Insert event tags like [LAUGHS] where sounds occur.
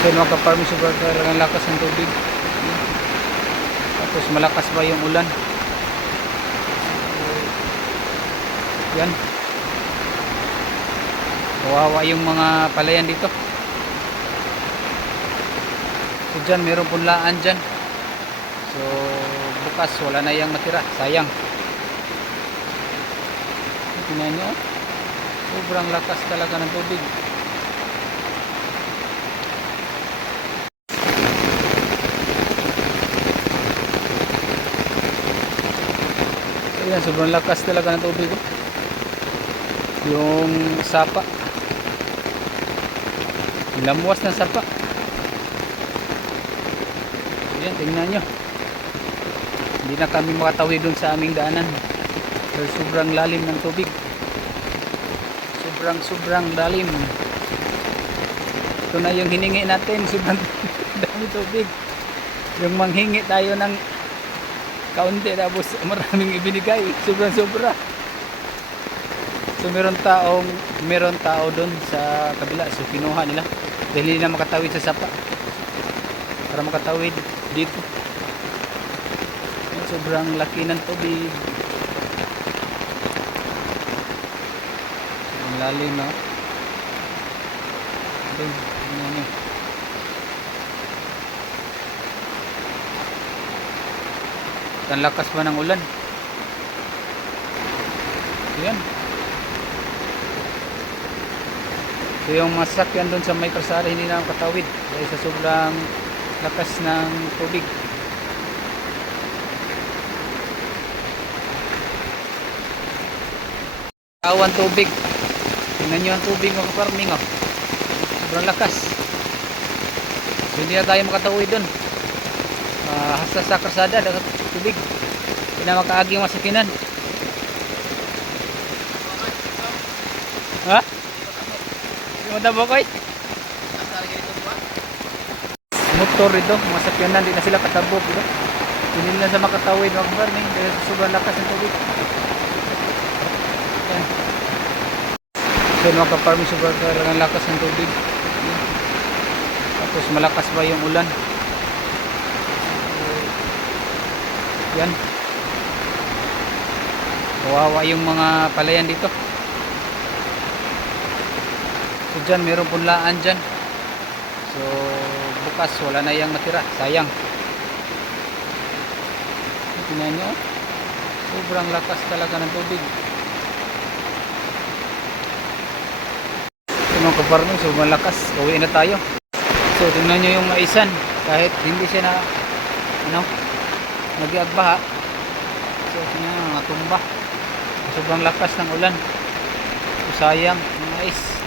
So mga ka-farm, sobrang talagang lakas ng tubig. Tapos malakas pa yung ulan. Yan. Kawawa yung mga palayan dito. So dyan, meron punlaan dyan. So bukas wala na yung matira. Sayang. Tingnan nyo. oh. Sobrang lakas talaga ng tubig. So yan, sobrang lakas talaga ng tubig. oh. Yung sapa. Lamuwas ng sapa. Ayan, tingnan nyo. Hindi na kami makatawid dun sa aming daanan. Dahil sobrang lalim ng tubig. Sobrang sobrang lalim. Ito na yung hiningi natin. [LAUGHS] Sobrang dami tubig. Yung manghingi tayo ng kaunti tapos [LAUGHS] maraming ibinigay. Sobrang sobra. So meron taong meron tao doon sa kabila. So kinuha nila. Dahil hindi na makatawid sa sapa. Para makatawid dito. Ayan, Sobrang laki ng tubig. Ang lalim no. Doon, tingnan Ang lakas pa ng ulan. Ayan. So yung masakyan doon sa may kalsada hindi na katawid dahil sa sobrang lakas ng tubig. Awan tubig. Tingnan nyo ang tubig mga farming oh. Sobrang lakas. So, hindi na tayo makatawid doon. Ah, hasta sa kalsada dagat tubig. Hindi na makaagi yung masakinan. Ha? Hindi mo tabo koy? Motor ito, mga sakyanan, di na sila katabok ito. Hindi na sa makatawid mga farming dahil sa sobrang lakas ng tubig. Yan. So mga ka-farming sobrang lakas ng tubig. Tapos malakas pa yung ulan. So, yan. Kawawa yung mga palayan dito. So dyan, meron punlaan dyan. So bukas wala na yung matira. Sayang. Tingnan nyo. oh. Sobrang lakas talaga ng tubig. Ito mga kaparming, sobrang lakas. Uwi na tayo. So tingnan nyo yung maisan. Kahit hindi siya na ano, nag-agbaha. So tingnan mga tumba. Sobrang lakas ng ulan. So sayang, mais.